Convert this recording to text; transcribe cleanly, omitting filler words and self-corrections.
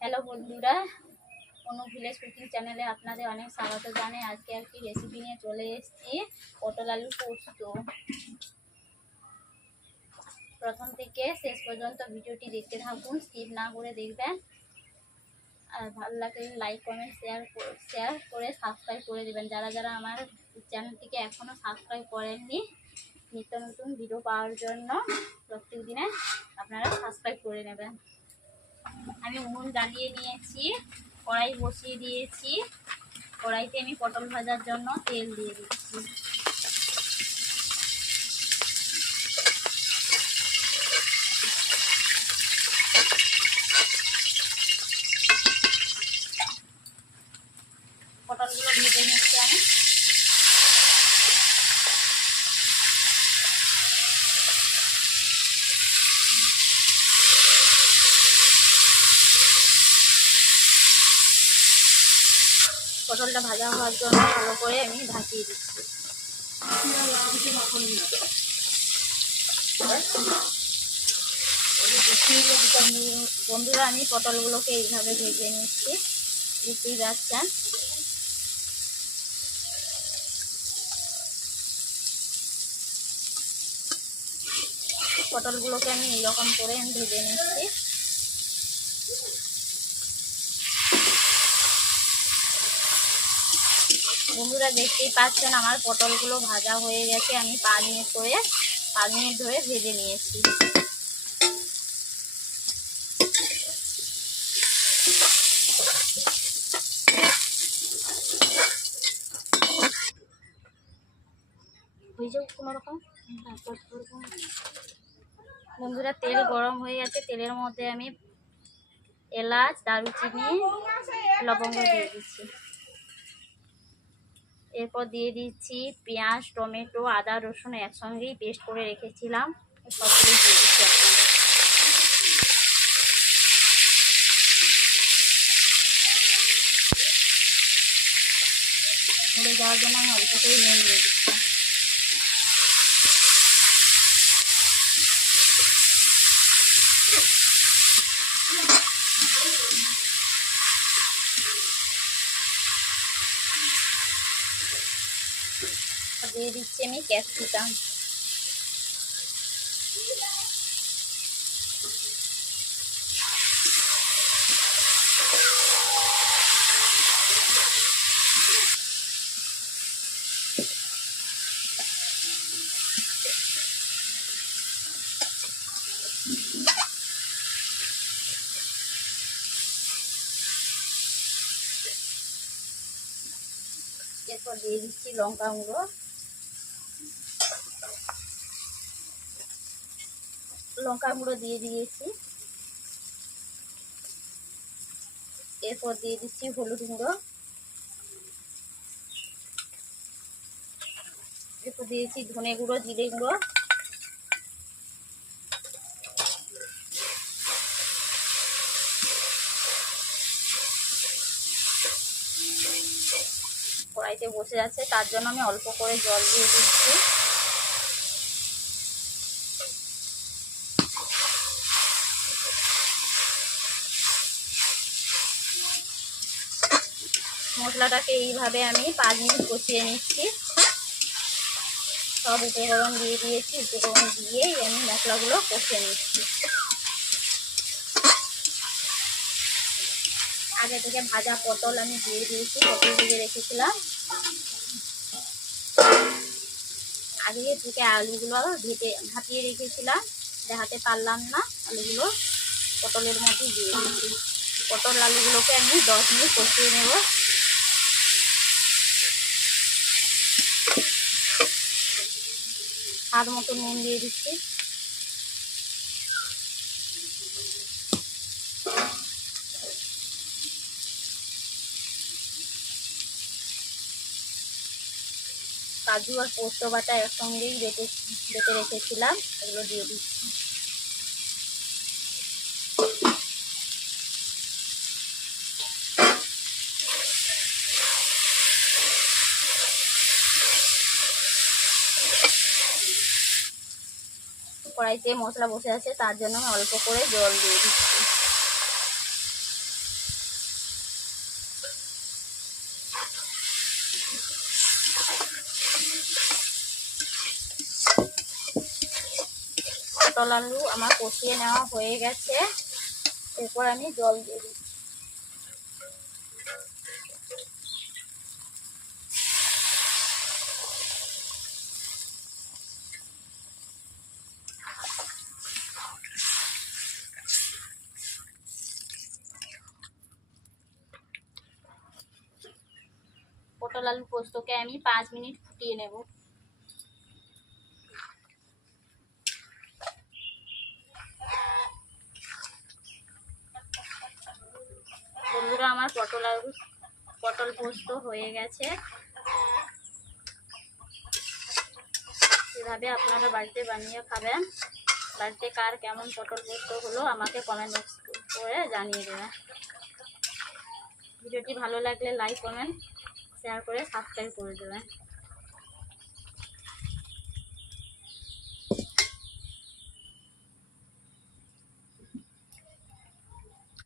Hello বন্ধুরা, অনু village cooking চ্যানেলে আপনাদের অনেক স্বাগত জানাই। আজকে একটি রেসিপি নিয়ে চলে এসেছি, পটল আলু পোস্ত। প্রথম থেকে শেষ পর্যন্ত ভিডিওটি দেখতে থাকুন, স্কিপ না করে দেখবেন। আর ভালো লাগলে লাইক কমেন্ট শেয়ার করে সাবস্ক্রাইব করে দেবেন। যারা যারা আমার চ্যানেলটিকে এখনও সাবস্ক্রাইব করেননি, নিত্য নতুন ভিডিও পাওয়ার জন্য প্রত্যেক দিনে আপনারা সাবস্ক্রাইব করে নেবেন। আমি উনুন জ্বালিয়ে নিয়েছি, কড়াই বসিয়ে দিয়েছি। কড়াইতে আমি পটল ভাজার জন্য তেল দিয়ে দিচ্ছি। পটলগুলো ভেজে নিচ্ছি আমি। পটলটা ভাজা হওয়ার জন্য ভালো করে আমি ঢাকিয়ে দিচ্ছি। বন্ধুরা, আমি পটলগুলোকে এইভাবে ভেজে নিচ্ছি, বুঝতেই পারছেন। পটলগুলোকে আমি এইরকম করে ভেজে নিচ্ছি। বন্ধুরা, দেখতেই পাচ্ছেন আমার পটলগুলো ভাজা হয়ে গেছে। আমি 5 মিনিট ধরে ভেজে নিয়েছি। বন্ধুরা, তেল গরম হয়ে গেছে। তেলের মধ্যে আমি এলাচ, দারুচিনি, লবঙ্গ দিয়ে দিচ্ছি। এরপর দিয়ে দিচ্ছি পেঁয়াজ, টমেটো, আদা, রসুন একসঙ্গেই পেস্ট করে রেখেছিলাম, সবগুলোই দিয়ে দিচ্ছি একসঙ্গে। ভুলে যাওয়ার জন্য আমি অল্প করে নুন দিয়ে দিচ্ছি। দিয়ে দিচ্ছি আমি ক্যাপসিকাম। এরপর দিয়ে দিচ্ছি লঙ্কা গুঁড়ো। দিয়ে দিয়েছি। এরপর দিয়ে দিচ্ছি হলুদ গুঁড়ো। এরপর দিয়েছি ধনে গুঁড়ো, জিরে গুঁড়ো। কড়াইতে বসে যাচ্ছে, তার জন্য আমি অল্প করে জল দিয়ে দিচ্ছি। মশলাটাকে এইভাবে আমি 5 মিনিট কষিয়ে নিচ্ছি। সব উপকরণ দিয়ে দিয়েছি। উপকরণ দিয়েই আমি মশলাগুলো কষিয়ে নিচ্ছি। আগে থেকে ভাজা পটল আমি দিয়ে দিয়েছি, পটল দিয়ে রেখেছিলাম। আগে থেকে আলুগুলো ভাপিয়ে রেখেছিলাম, দেখাতে পারলাম না। আলুগুলো পটলের মধ্যে দিয়ে দিচ্ছি। পটল আলুগুলোকে আমি 10 মিনিট কষিয়ে নেব। স্বাদ মতো নুন দিয়ে দিচ্ছি। কাজু আর পোস্ত বাটা একসঙ্গেই বেটে রেখেছিলাম, এগুলো দিয়ে দিচ্ছি। কড়াইতে মশলা বসে আছে, তার জন্য আমি অল্প করে জল দিয়ে দিচ্ছি। পটল আলু আমার কষিয়ে নেওয়া হয়ে গেছে। এরপর আমি জল দিয়ে দিই। পটল আলু পোস্তকে আমি 5 মিনিট ফুটিয়ে নেব। বন্ধুরা, আমার পটল পোস্ত হয়ে গেছে। এভাবে আপনারা বাড়িতে বানিয়ে খাবেন। বাড়িতে কার কেমন পটল পোস্ত হলো আমাকে কমেন্ট বক্স করে জানিয়ে দেবেন। ভিডিওটি ভালো লাগলে লাইক কমেন্ট শেয়ার করে সাবস্ক্রাইব করে দেবেন।